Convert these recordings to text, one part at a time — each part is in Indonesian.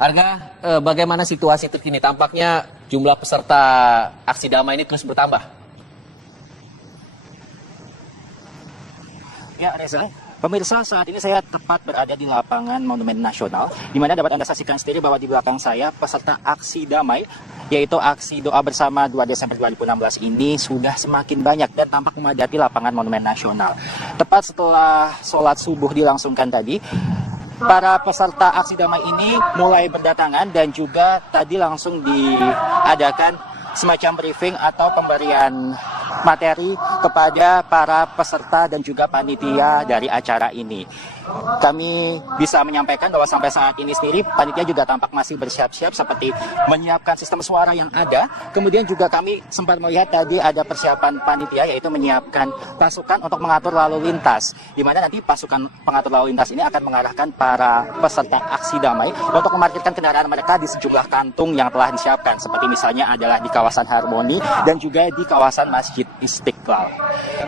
Harga, bagaimana situasi terkini? Tampaknya jumlah peserta aksi damai ini terus bertambah. Ya, Reza. Pemirsa, saat ini saya tepat berada di lapangan Monumen Nasional, di mana dapat Anda saksikan sendiri bahwa di belakang saya peserta aksi damai, yaitu aksi doa bersama 2 Desember 2016 ini sudah semakin banyak dan tampak memadati lapangan Monumen Nasional. Tepat setelah sholat subuh dilangsungkan tadi, para peserta aksi damai ini mulai berdatangan dan juga tadi langsung diadakan semacam briefing atau pemberian materi kepada para peserta dan juga panitia dari acara ini. Kami bisa menyampaikan bahwa sampai saat ini sendiri panitia juga tampak masih bersiap-siap seperti menyiapkan sistem suara yang ada. Kemudian juga kami sempat melihat tadi ada persiapan panitia, yaitu menyiapkan pasukan untuk mengatur lalu lintas, di mana nanti pasukan pengatur lalu lintas ini akan mengarahkan para peserta aksi damai untuk memarkirkan kendaraan mereka di sejumlah kantung yang telah disiapkan, seperti misalnya adalah di kawasan Harmoni dan juga di kawasan Masjid Istiqlal.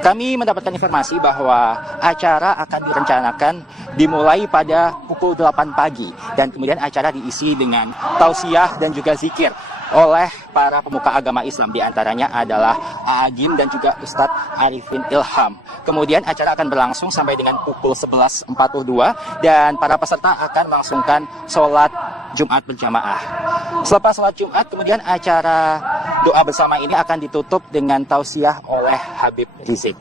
Kami mendapatkan informasi bahwa acara akan direncanakan dimulai pada pukul 8 pagi dan kemudian acara diisi dengan tausiah dan juga zikir oleh para pemuka agama Islam, diantaranya adalah Agim dan juga Ustadz Arifin Ilham. Kemudian acara akan berlangsung sampai dengan pukul 11.42 dan para peserta akan melangsungkan sholat Jumat berjamaah. Selepas sholat Jumat, kemudian acara doa bersama ini akan ditutup dengan tausiah oleh Habib Rizik.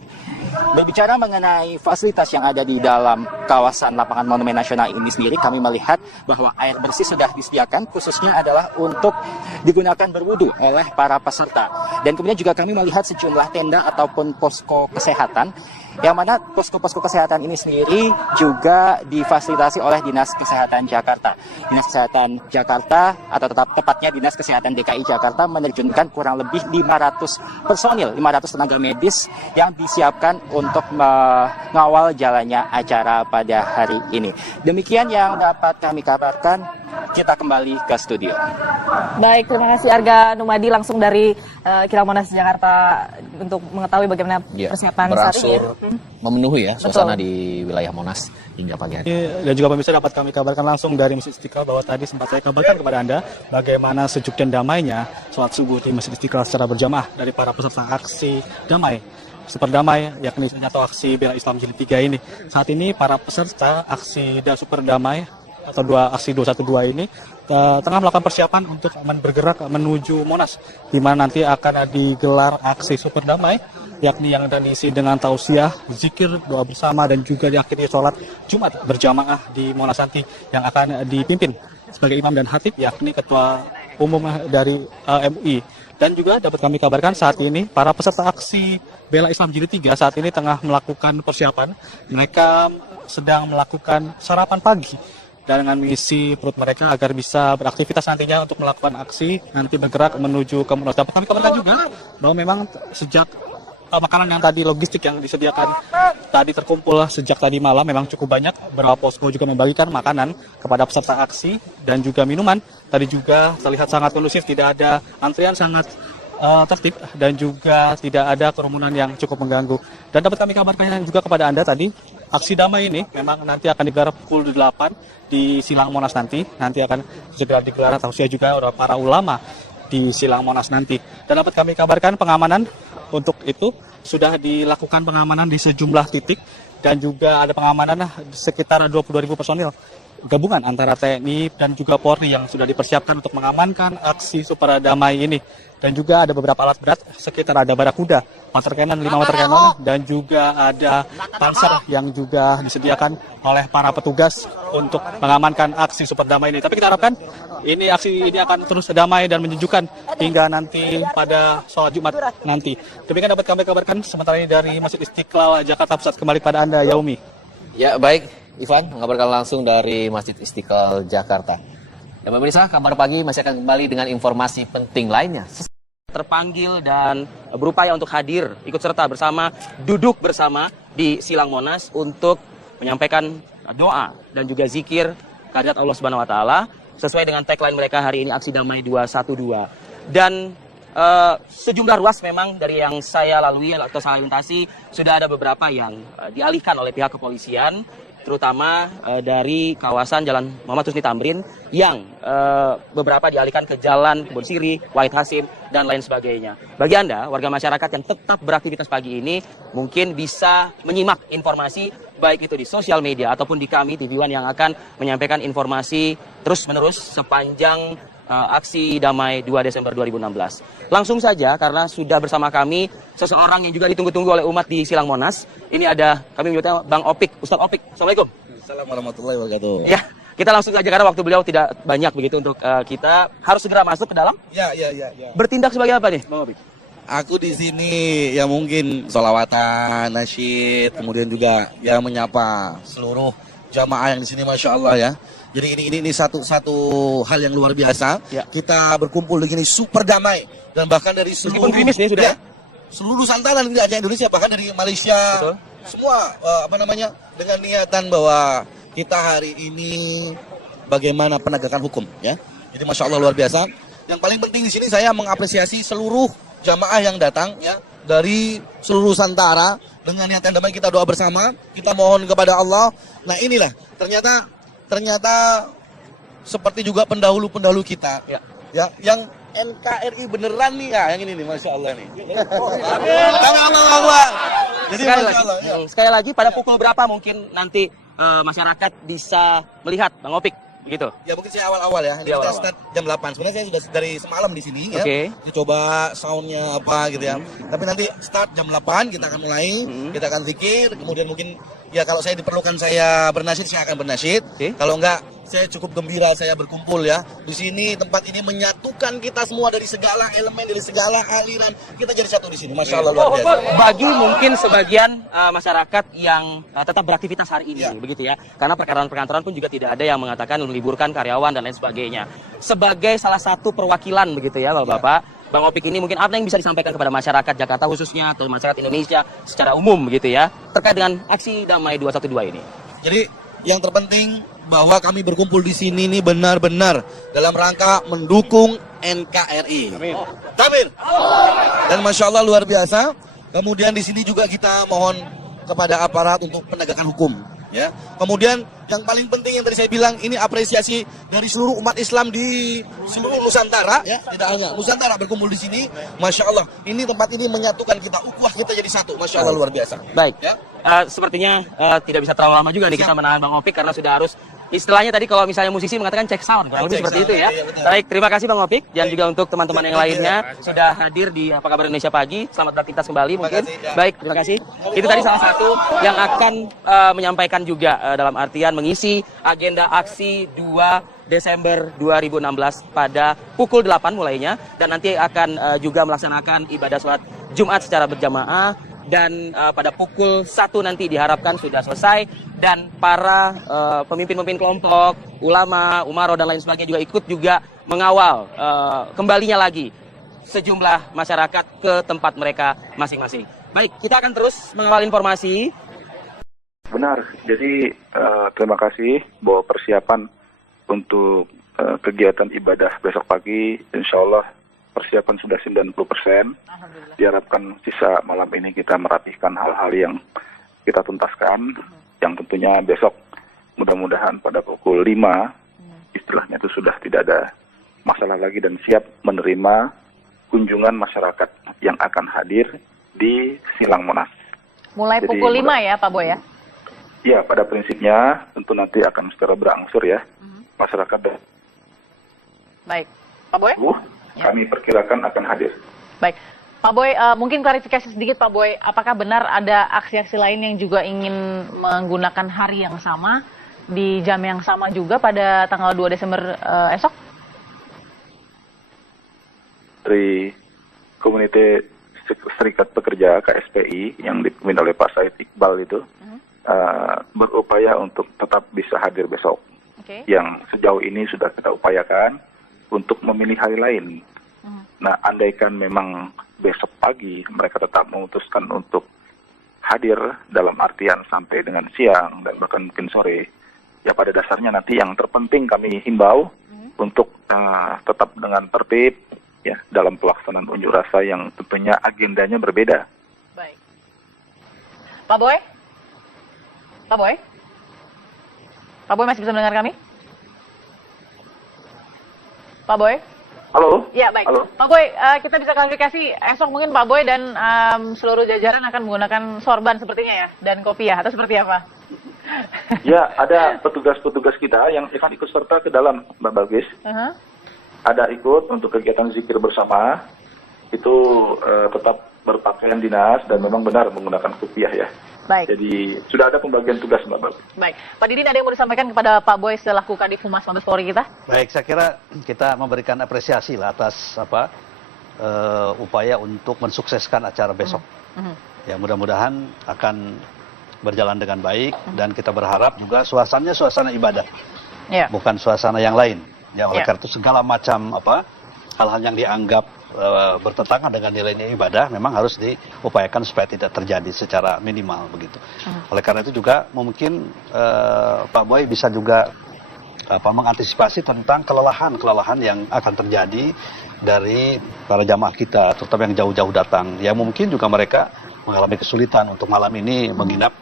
Berbicara mengenai fasilitas yang ada di dalam kawasan lapangan Monumen Nasional ini sendiri, kami melihat bahwa air bersih sudah disediakan, khususnya adalah untuk digunakan berwudu oleh para peserta. Dan kemudian juga kami melihat sejumlah tenda ataupun posko kesehatan, yang mana posko-posko kesehatan ini sendiri juga difasilitasi oleh Dinas Kesehatan Jakarta. Dinas Kesehatan Jakarta, atau tepatnya Dinas Kesehatan DKI Jakarta, menerjunkan kurang lebih 500 personil, 500 tenaga medis yang disiapkan untuk mengawal jalannya acara pada hari ini. Demikian yang dapat kami kabarkan. Kita kembali ke studio. Baik, terima kasih Arga Numadi langsung dari Kilang Monas Jakarta untuk mengetahui bagaimana persiapan saat ini. Berangsur memenuhi ya suasana di wilayah Monas hingga pagi hari. Dan juga pemirsa, dapat kami kabarkan langsung dari Masjid Istiqlal bahwa tadi sempat saya kabarkan kepada Anda bagaimana sejuk dan damainya sholat subuh di Masjid Istiqlal secara berjamaah dari para peserta aksi damai Super Damai, yakni atau aksi bela Islam Jilid 3 ini. Saat ini para peserta aksi Super Damai atau aksi 212 ini tengah melakukan persiapan untuk bergerak menuju Monas, di mana nanti akan digelar aksi Super Damai, yakni yang diisi dengan tausiah, zikir, doa bersama, dan juga diakhiri sholat Jumat berjamaah di Monas nanti, yang akan dipimpin sebagai imam dan khatib, yakni Ketua Umum dari MUI. Dan juga dapat kami kabarkan saat ini para peserta aksi bela Islam Jilid 3 saat ini tengah melakukan persiapan. Mereka sedang melakukan sarapan pagi dengan mengisi perut mereka agar bisa beraktivitas nantinya untuk melakukan aksi, nanti bergerak menuju ke Monas. Dapat kami kabarkan juga bahwa memang sejak makanan yang tadi, logistik yang disediakan tadi terkumpul sejak tadi malam memang cukup banyak. Beberapa posko juga membagikan makanan kepada peserta aksi dan juga minuman. Tadi juga terlihat sangat kondusif, tidak ada antrian, sangat tertib dan juga tidak ada kerumunan yang cukup mengganggu. Dan dapat kami kabarkan juga kepada Anda tadi, aksi damai ini memang nanti akan digelar pukul 8 di Silang Monas nanti. Nanti akan segera digelar tausiah juga oleh para ulama di Silang Monas nanti. Dan dapat kami kabarkan pengamanan untuk itu sudah dilakukan pengamanan di sejumlah titik dan juga ada pengamanan sekitar 22.000 personil gabungan antara TNI dan juga Polri yang sudah dipersiapkan untuk mengamankan aksi Super Damai ini. Dan juga ada beberapa alat berat, sekitar ada barakuda, water cannon, 5 water cannon, dan juga ada panser yang juga disediakan oleh para petugas untuk mengamankan aksi Super Damai ini. Tapi kita harapkan aksi ini akan terus damai dan menyejukkan hingga nanti pada sholat Jumat nanti. Demikian dapat kami kabarkan sementara ini dari Masjid Istiqlal Jakarta Pusat. Kembali pada Anda, Yaumi. Ya, baik, Ivan mengabarkan langsung dari Masjid Istiqlal Jakarta. Dan pemirsa, kabar pagi masih akan kembali dengan informasi penting lainnya. Terpanggil dan berupaya untuk hadir, ikut serta bersama, duduk bersama di Silang Monas untuk menyampaikan doa dan juga zikir kehadirat Allah Subhanahu wa taala sesuai dengan tagline mereka hari ini, Aksi Damai 212. Dan sejumlah ruas memang dari yang saya lalui atau saya lintasi sudah ada beberapa yang dialihkan oleh pihak kepolisian terutama dari kawasan Jalan Muhammad Husni Tamrin yang beberapa dialihkan ke Jalan Kebon Siri, Wahid Hasim, dan lain sebagainya. Bagi Anda, warga masyarakat yang tetap beraktivitas pagi ini, mungkin bisa menyimak informasi baik itu di sosial media ataupun di kami TV One yang akan menyampaikan informasi terus-menerus sepanjang aksi damai 2 Desember 2016. Langsung saja karena sudah bersama kami seseorang yang juga ditunggu-tunggu oleh umat di Silang Monas. Ini ada kami menyebutnya Bang Opik, Ustadz Opik. Assalamualaikum. Assalamualaikum warahmatullahi wabarakatuh. Ya, kita langsung saja karena waktu beliau tidak banyak begitu untuk kita harus segera masuk ke dalam. Ya. Bertindak sebagai apa nih, Bang Opik? Aku di sini ya mungkin sholawatan, nasyid, kemudian juga ya menyapa seluruh jamaah yang di sini, masya Allah ya. Jadi ini satu hal yang luar biasa. Ya. Kita berkumpul begini super damai dan bahkan dari seluruh Meskipun krimis nih sudah. ya, seluruh Nusantara, tidak hanya Indonesia, bahkan dari Malaysia. Betul. Semua dengan niatan bahwa kita hari ini bagaimana penegakan hukum ya. Jadi masya Allah luar biasa. Yang paling penting di sini saya mengapresiasi seluruh jamaah yang datang ya dari seluruh Nusantara dengan niatan damai. Kita doa bersama, kita mohon kepada Allah. Nah inilah ternyata seperti juga pendahulu kita ya yang NKRI beneran nih ya, yang ini nih masya Allah nih. Jadi masya Allah, ya. Sekali lagi pada pukul berapa mungkin nanti masyarakat bisa melihat Bang Opik gitu? Ya mungkin saya awal-awal ya. Ini kita start jam 8. Sebenarnya saya sudah dari semalam di sini ya. Kita coba soundnya apa gitu ya. Tapi nanti start jam 8 kita akan mulai, kita akan zikir, kemudian mungkin ya kalau saya diperlukan saya bernasyid, saya akan bernasyid. Kalau enggak, saya cukup gembira saya berkumpul ya. Di sini tempat ini menyatukan kita semua dari segala elemen, dari segala aliran. Kita jadi satu di sini. Masya Allah luar biasa. Bagi mungkin sebagian masyarakat yang tetap beraktivitas hari ini begitu ya. Karena perkantoran pun juga tidak ada yang mengatakan meliburkan karyawan dan lain sebagainya. Sebagai salah satu perwakilan begitu ya Bapak-bapak, Bang Opik ini mungkin apa yang bisa disampaikan kepada masyarakat Jakarta khususnya atau masyarakat Indonesia secara umum gitu ya terkait dengan aksi damai 212 ini. Jadi yang terpenting bahwa kami berkumpul di sini ini benar-benar dalam rangka mendukung NKRI. Amin. Amin. Dan masya Allah luar biasa. Kemudian di sini juga kita mohon kepada aparat untuk penegakan hukum. Ya. Kemudian yang paling penting yang tadi saya bilang ini apresiasi dari seluruh umat Islam di seluruh Nusantara, ya, tidak hanya Nusantara berkumpul di sini, masya Allah. Ini tempat ini menyatukan kita, ukhuwah kita jadi satu, masya Allah luar biasa. Baik, ya? Sepertinya tidak bisa terlalu lama juga nih kita menahan Bang Opik karena sudah harus istilahnya tadi kalau misalnya musisi mengatakan cek sound, kurang lebih seperti itu ya. Baik, terima kasih Bang Opik dan juga untuk teman-teman yang lainnya sudah hadir di Apa Kabar Indonesia Pagi. Selamat beraktivitas kembali mungkin. Baik, terima kasih. Itu tadi salah satu yang akan menyampaikan juga dalam artian mengisi agenda aksi 2 Desember 2016 pada pukul 8 mulainya dan nanti akan juga melaksanakan ibadah sholat Jumat secara berjamaah dan pada pukul 1 nanti diharapkan sudah selesai dan para pemimpin-pemimpin kelompok, ulama, umaro dan lain sebagainya juga ikut juga mengawal kembalinya lagi sejumlah masyarakat ke tempat mereka masing-masing. Baik, kita akan terus mengawal informasi. Benar, jadi terima kasih bahwa persiapan untuk kegiatan ibadah besok pagi, insya Allah persiapan sudah 90%. Diharapkan sisa malam ini kita merapihkan hal-hal yang kita tuntaskan, yang tentunya besok mudah-mudahan pada pukul 5, istilahnya itu sudah tidak ada masalah lagi dan siap menerima kunjungan masyarakat yang akan hadir di Silang Monas. Mulai Jadi, pukul 5 ya Pak Boy ya? Ya, pada prinsipnya tentu nanti akan secara berangsur ya, masyarakat dan Baik, Pak Boy? Kami perkirakan akan hadir. Baik, Pak Boy, mungkin klarifikasi sedikit Pak Boy, apakah benar ada aksi-aksi lain yang juga ingin menggunakan hari yang sama, di jam yang sama juga pada tanggal 2 Desember esok? Dari Komite Serikat Pekerja KSPI yang dipimpin oleh Pak Said Iqbal itu berupaya untuk tetap bisa hadir besok. Yang sejauh ini sudah kita upayakan untuk memilih hari lain. Nah, andaikan memang besok pagi mereka tetap memutuskan untuk hadir dalam artian sampai dengan siang dan bahkan mungkin sore, ya pada dasarnya nanti yang terpenting kami himbau untuk tetap dengan tertib ya dalam pelaksanaan unjuk rasa yang tentunya agendanya berbeda. Baik. Pak Boy? Pak Boy? Pak Boy masih bisa mendengar kami? Pak Boy? Halo? Ya, baik. Halo? Pak Boy, kita bisa klarifikasi esok mungkin Pak Boy dan seluruh jajaran akan menggunakan sorban sepertinya ya, dan kopiah, atau seperti apa? Ya, ada petugas-petugas kita yang akan ikut serta ke dalam, Mbak Balkis. Ada ikut untuk kegiatan zikir bersama, itu tetap berpakaian dinas dan memang benar menggunakan kopiah ya. Baik. Jadi sudah ada pembagian tugas, Mbak Balkis. Baik. Pak Didin, ada yang mau disampaikan kepada Pak Boy selaku Kadif Humas Mabes Polri kita? Baik, saya kira kita memberikan apresiasi lah atas upaya untuk mensukseskan acara besok. Ya, mudah-mudahan akan berjalan dengan baik dan kita berharap juga suasananya suasana ibadah, bukan suasana yang lain. Ya, oleh karena itu segala macam hal-hal yang dianggap bertentangan dengan nilai-nilai ibadah memang harus diupayakan supaya tidak terjadi secara minimal begitu. Oleh karena itu juga mungkin Pak Boy bisa juga mengantisipasi tentang kelelahan yang akan terjadi dari para jamaah kita, terutama yang jauh-jauh datang. Ya mungkin juga mereka mengalami kesulitan untuk malam ini menginap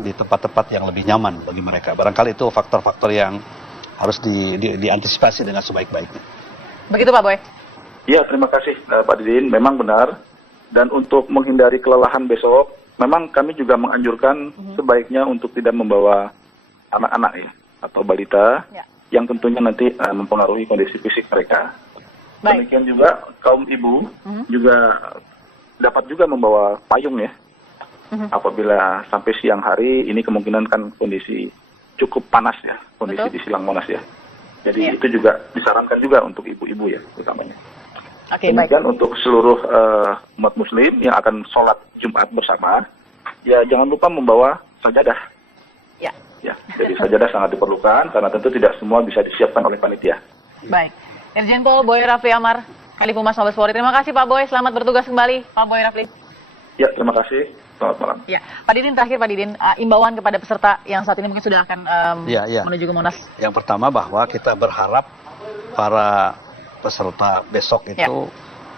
di tempat-tempat yang lebih nyaman bagi mereka. Barangkali itu faktor-faktor yang harus diantisipasi dengan sebaik-baiknya. Begitu Pak Boy? Ya, terima kasih Pak Didin, memang benar. Dan untuk menghindari kelelahan besok, memang kami juga menganjurkan sebaiknya untuk tidak membawa anak-anak ya, atau balita, yang tentunya nanti mempengaruhi kondisi fisik mereka. Baik. Demikian juga kaum ibu juga dapat juga membawa payung ya. Apabila sampai siang hari, ini kemungkinan kan kondisi cukup panas ya, kondisi di Silang Monas ya. Jadi itu juga disarankan juga untuk ibu-ibu ya, utamanya. Kemudian untuk seluruh umat muslim yang akan sholat Jumat bersama, ya jangan lupa membawa sajadah. Ya, jadi sajadah sangat diperlukan karena tentu tidak semua bisa disiapkan oleh panitia. Baik. Irjen Pol Boy Rafli Amar, Kadif Humas Mabes Polri. Terima kasih Pak Boy, selamat bertugas kembali Pak Boy Rafli. Ya, terima kasih. Selamat malam. Ya, Pak Didin, terakhir Pak Didin, imbauan kepada peserta yang saat ini mungkin sudah akan menuju ke Monas. Yang pertama bahwa kita berharap para peserta besok itu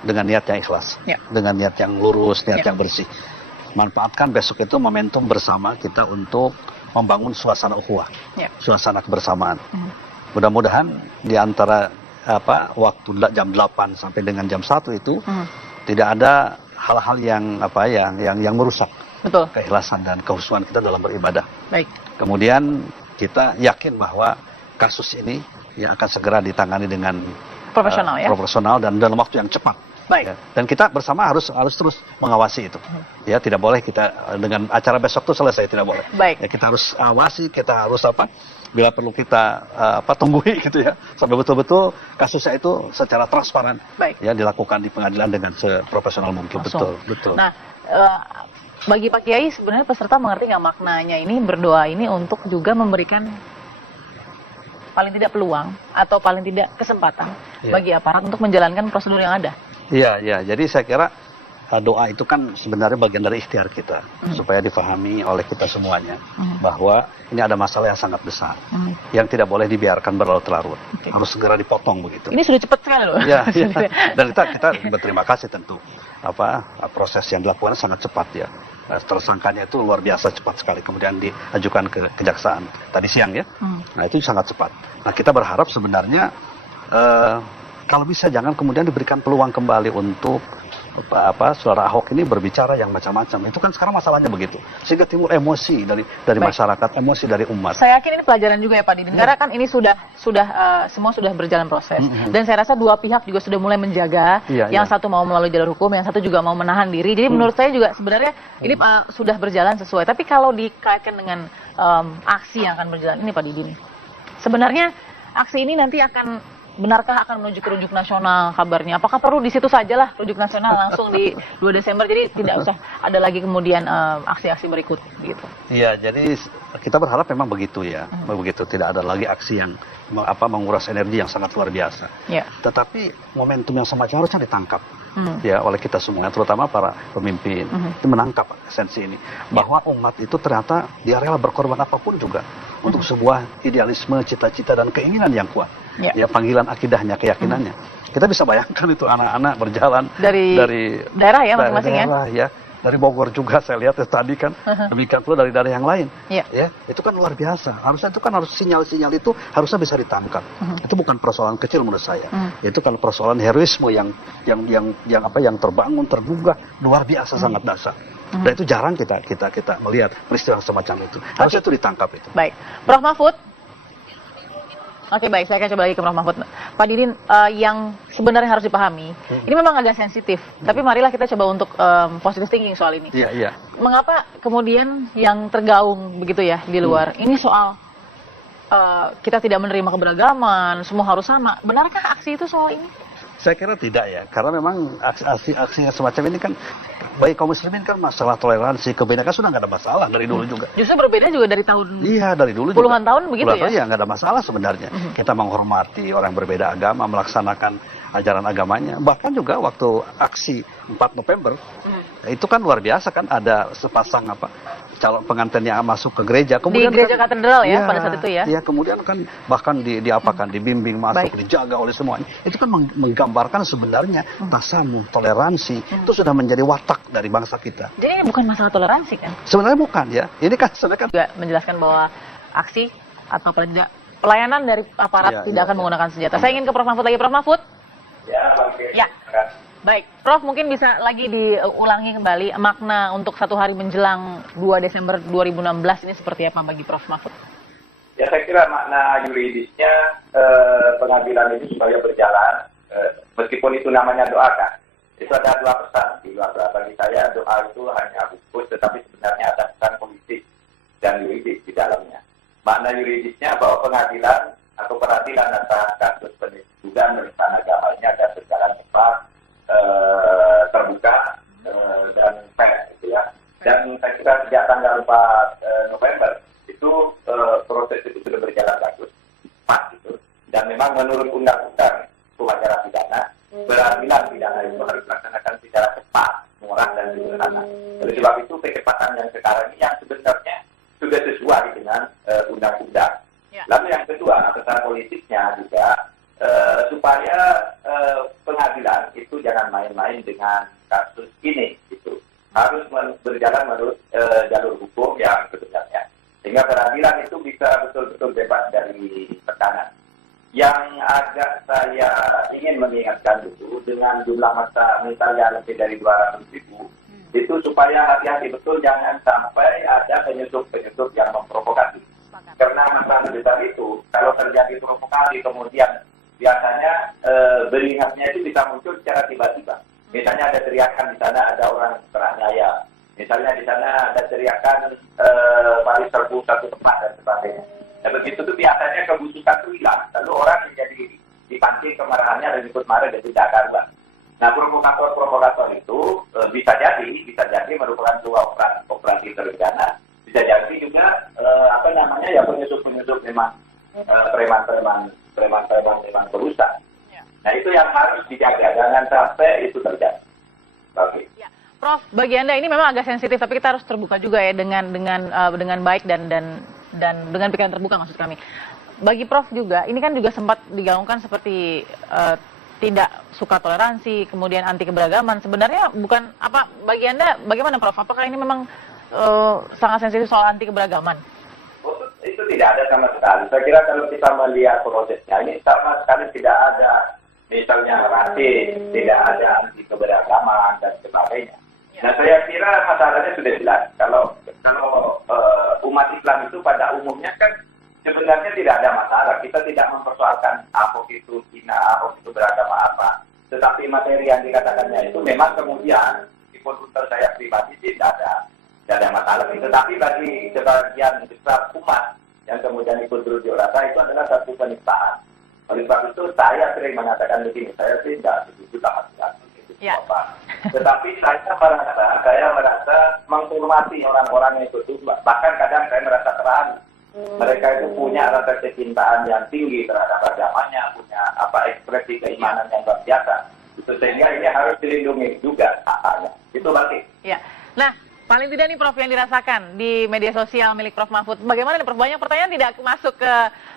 dengan niat yang ikhlas, dengan niat yang lurus, niat yang bersih. Manfaatkan besok itu momentum bersama kita untuk membangun suasana ukhuwah, suasana kebersamaan. Mudah-mudahan di antara waktu jam 8 sampai dengan jam 1 itu tidak ada hal-hal yang merusak keikhlasan dan kehusuan kita dalam beribadah. Baik. Kemudian kita yakin bahwa kasus ini akan segera ditangani dengan profesional dan dalam waktu yang cepat. Baik. Ya. Dan kita bersama harus terus mengawasi itu. Ya, tidak boleh kita dengan acara besok itu selesai, tidak boleh. Baik. Ya, kita harus awasi, kita harus bila perlu kita tunggui gitu ya, sampai betul-betul kasusnya itu secara transparan ya dilakukan di pengadilan dengan seprofesional mungkin. Betul. Nah, bagi Pak Kiai sebenarnya peserta mengerti nggak maknanya ini berdoa ini untuk juga memberikan paling tidak peluang atau paling tidak kesempatan bagi aparat untuk menjalankan prosedur yang ada. Iya. Jadi saya kira doa itu kan sebenarnya bagian dari ikhtiar kita supaya difahami oleh kita semuanya bahwa ini ada masalah yang sangat besar yang tidak boleh dibiarkan berlarut-larut, harus segera dipotong begitu. Ini sudah cepat sekali loh. Ya. Dan kita berterima kasih tentu proses yang dilakukan sangat cepat ya. Tersangkanya itu luar biasa cepat sekali, kemudian diajukan ke kejaksaan tadi siang ya. Nah itu sangat cepat. Nah kita berharap sebenarnya kalau bisa jangan kemudian diberikan peluang kembali untuk saudara Ahok ini berbicara yang macam-macam. Itu kan sekarang masalahnya begitu. Sehingga timbul emosi dari masyarakat, emosi dari umat. Saya yakin ini pelajaran juga ya Pak Didin. Karena kan ini sudah semua sudah berjalan proses. Dan saya rasa dua pihak juga sudah mulai menjaga. Yang satu mau melalui jalur hukum, yang satu juga mau menahan diri. Jadi menurut saya juga sebenarnya ini sudah berjalan sesuai. Tapi kalau dikaitkan dengan aksi yang akan berjalan ini Pak Didin, sebenarnya aksi ini nanti benarkah akan menuju ke rujuk nasional kabarnya? Apakah perlu di situ saja lah rujuk nasional langsung di 2 Desember, jadi tidak usah ada lagi kemudian aksi-aksi berikut gitu? Iya, jadi kita berharap memang begitu ya, begitu tidak ada lagi aksi yang menguras energi yang sangat luar biasa. Tetapi momentum yang semacam harusnya ditangkap ya oleh kita semua, terutama para pemimpin itu menangkap esensi ini bahwa umat itu ternyata dia rela berkorban apapun juga untuk sebuah idealisme, cita-cita dan keinginan yang kuat. Ya panggilan akidahnya, keyakinannya. Kita bisa bayangkan itu anak-anak berjalan dari daerah ya masing-masing ya dari Bogor juga saya lihat tadi kan, demikian pula dari daerah yang lain. Iya. Ya, itu kan luar biasa. Harusnya itu kan harus sinyal-sinyal itu harusnya bisa ditangkap. Itu bukan persoalan kecil menurut saya. Itu kan persoalan heroisme yang terbangun, tergugah, luar biasa, sangat dasar. Dan itu jarang kita melihat peristiwa semacam itu. Harusnya itu ditangkap itu. Baik, Prof Mahfud. Oke, baik, saya akan coba lagi ke Prof Mahfud. Pak Didin, yang sebenarnya harus dipahami, ini memang agak sensitif, tapi marilah kita coba untuk positive thinking soal ini. Iya, iya. Mengapa kemudian yang tergaung begitu ya di luar, ini soal kita tidak menerima keberagaman, semua harus sama. Benarkah aksi itu soal ini? Saya kira tidak ya, karena memang aksi semacam ini kan bagi kaum muslimin kan masalah toleransi, kebenakan sudah nggak ada masalah dari dulu juga. Justru berbeda juga dari tahun Iya, dari dulu puluhan juga. tahun begitu Puluhan ya? tahun ya nggak ada masalah sebenarnya. Kita menghormati orang yang berbeda agama, melaksanakan ajaran agamanya. Bahkan juga waktu aksi 4 November, itu kan luar biasa kan, ada sepasang calon pengantin yang masuk ke gereja. Kemudian di gereja kan, katedral ya pada saat itu ya? Iya, kemudian kan bahkan dibimbing masuk, dijaga oleh semuanya. Itu kan menggambarkan sebenarnya tasamuh, toleransi, itu sudah menjadi watak dari bangsa kita. Jadi ini bukan masalah toleransi kan? Sebenarnya bukan ya. Ini kan sebenarnya kan Juga menjelaskan bahwa aksi atau paling tidak pelayanan dari aparat tidak akan menggunakan senjata. Saya ingin ke Prof Mahfud lagi. Prof Mahfud? Ya. Baik, Prof mungkin bisa lagi diulangi kembali makna untuk 1 hari menjelang 2 Desember 2016 ini seperti apa bagi Prof Mahfud? Ya, saya kira makna yuridisnya pengadilan ini supaya berjalan, meskipun itu namanya doa kan, itu ada 2 pesan di luar doa. Bagi saya doa itu hanya bungkus, tetapi sebenarnya ada pesan politik dan yuridis di dalamnya. Makna yuridisnya bahwa pengadilan atau peradilan atas kasus dugaan penistaan agama ini akan berjalan cepat, terbuka dan fair gitu ya. Dan saya kira sejak tanggal 4 November itu proses itu sudah berjalan bagus, pas gitu. Dan memang menurut undang-undang hukum acara pidana, peradilan pidana itu harus dilaksanakan secara cepat, murah dan sederhana. Oleh sebab itu kecepatan yang sekarang ini yang sebenarnya sudah sesuai dengan undang-undang. Lalu yang kedua, pesan politiknya juga supaya pengadilan itu jangan main-main dengan kasus ini, gitu. Harus berjalan menurut jalur hukum yang sebenarnya, sehingga peradilan itu bisa betul-betul bebas dari tekanan. Yang agak saya ingin mengingatkan dulu, dengan jumlah masa misalnya lebih dari 200.000, itu supaya hati-hati betul, jangan sampai ada penyusup-penyusup yang memprovokasi. Karena masalah besar itu, kalau terjadi provokasi kemudian biasanya beringatnya itu bisa muncul secara tiba-tiba. Misalnya ada teriakan di sana, ada orang teraniaya. Misalnya di sana ada teriakan baris serbu satu tempat dan sebagainya. Dan begitu tuh biasanya kebusukan itu hilang. Lalu orang menjadi dipancing kemarahannya dan ikut marah dan tidak karuan. Nah, provokator-provokator itu bisa jadi merupakan dua operasi terencana. Bisa jadi juga penyusup-penyusup memang preman perusak. Nah, itu yang harus dijaga, jangan sampai itu terjadi. Oke. Ya. Prof, bagi Anda ini memang agak sensitif, tapi kita harus terbuka juga ya dengan baik dan dengan pikiran terbuka, maksud kami. Bagi Prof juga, ini kan juga sempat digaungkan seperti tidak suka toleransi, kemudian anti keberagaman. Sebenarnya bukan apa bagi Anda, bagaimana Prof? Apakah ini memang sangat sensitif soal anti keberagaman? Itu tidak ada sama sekali. Saya kira kalau kita melihat prosesnya, ini sama sekali tidak ada misalnya rasis, tidak ada anti keberagaman dan sebagainya. Nah, saya kira masalahnya sudah jelas. Kalau umat Islam itu pada umumnya kan sebenarnya tidak ada masalah. Kita tidak mempersoalkan Ahok itu Cina, Ahok itu beragama apa. Tetapi materi yang dikatakannya itu memang kemudian, meskipun untuk saya pribadi tidak ada masalah. Tetapi bagi sebagian besar umat yang kemudian ikut berunjuk rasa itu adalah satu penistaan. Oleh sebab itu saya sering mengatakan begini, saya tidak setuju sama sekali. Tetapi saya merasa menghormati orang-orang yang ikut itu. Bahkan kadang saya merasa terharu. Mereka itu punya rasa kecintaan yang tinggi terhadap agamanya, punya ekspresi keimanan yang luar biasa. Sehingga ini harus dilindungi juga hak-haknya. Itu balik. Ya. Nah, paling tidak nih Prof yang dirasakan di media sosial milik Prof Mahfud. Bagaimana nih Prof? Banyak pertanyaan tidak masuk ke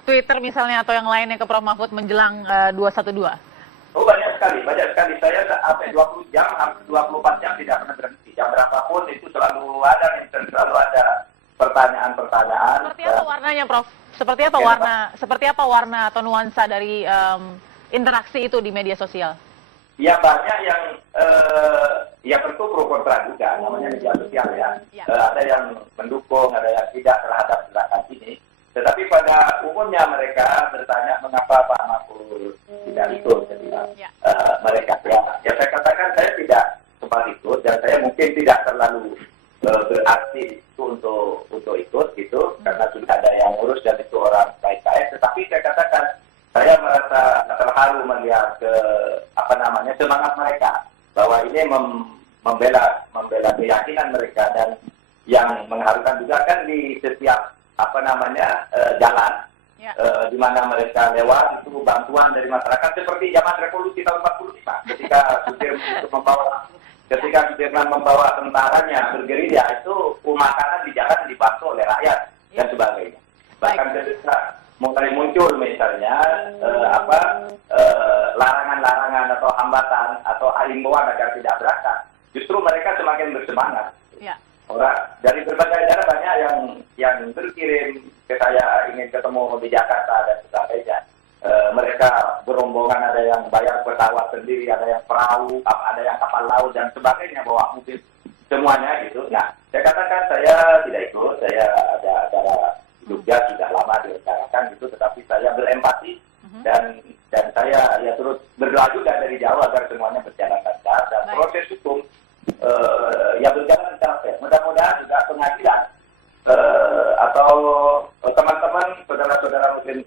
Twitter misalnya atau yang lainnya ke Prof Mahfud menjelang 212? Oh, banyak sekali. Saya sampai 20 jam, hampir 24 jam tidak pernah berhenti. Jam berapapun itu selalu ada pertanyaan-pertanyaan. Seperti apa warnanya, Prof? Seperti apa warna atau nuansa dari interaksi itu di media sosial? Ya banyak yang ya tentu pro kontra juga, namanya media sosial ya. Ada yang mendukung, ada yang tidak terhadap gerakan ini. Tetapi pada umumnya mereka bertanya mengapa Pak Mahfud tidak ikut ketika mereka ya saya katakan saya tidak sempat ikut dan saya mungkin tidak terlalu berarti itu untuk ikut gitu karena sudah ada yang ngurus dan itu orang baik-baik. Tetapi saya katakan saya merasa terharu melihat semangat mereka bahwa ini membela keyakinan mereka dan yang mengharukan juga kan di setiap jalan di mana mereka lewat itu bantuan dari masyarakat seperti zaman revolusi tahun 45 ketika Sudirman membawa tentaranya bergerilya itu makanan di jalan dibantu oleh rakyat dan sebagainya. Bahkan ketika mulai muncul misalnya larangan-larangan atau hambatan atau himbauan agar tidak berangkat, justru mereka semakin bersemangat. Orang dari berbagai daerah banyak yang berkirim ke saya ingin ketemu di Jakarta dan sebagainya. Mereka berombongan, ada yang bayar pesawat sendiri, ada yang perahu, ada yang kapal laut dan sebagainya, bawa mobil semuanya gitu. Nah, saya katakan saya tidak ikut, saya ada acara Jogja sudah lama direncanakan gitu, tetapi saya berempati dan saya ya terus berdoa juga dari jauh agar semuanya berjalan lancar dan proses hukum ya berjalan secara fair. Mudah-mudahan juga pengadilan atau teman-teman saudara-saudara muslim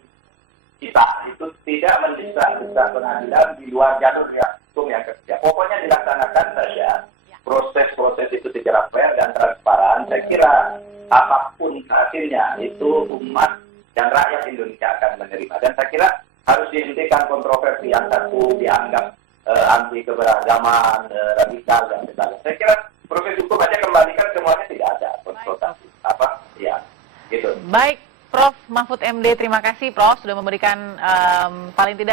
kita itu tidak mendesak pengadilan di luar jalur hukum yang kerja. Pokoknya dilaksanakan saja proses-proses itu secara fair dan transparan. Saya kira apapun hasilnya itu umat dan rakyat Indonesia akan menerima. Dan saya kira harus dihentikan kontroversi yang satu dianggap anti keberagaman, radikal dan sebagainya. Saya kira proses hukum aja kembalikan semuanya tidak ada konfrontasi. Gitu. Baik, Prof. Mahfud MD, terima kasih Prof sudah memberikan paling tidak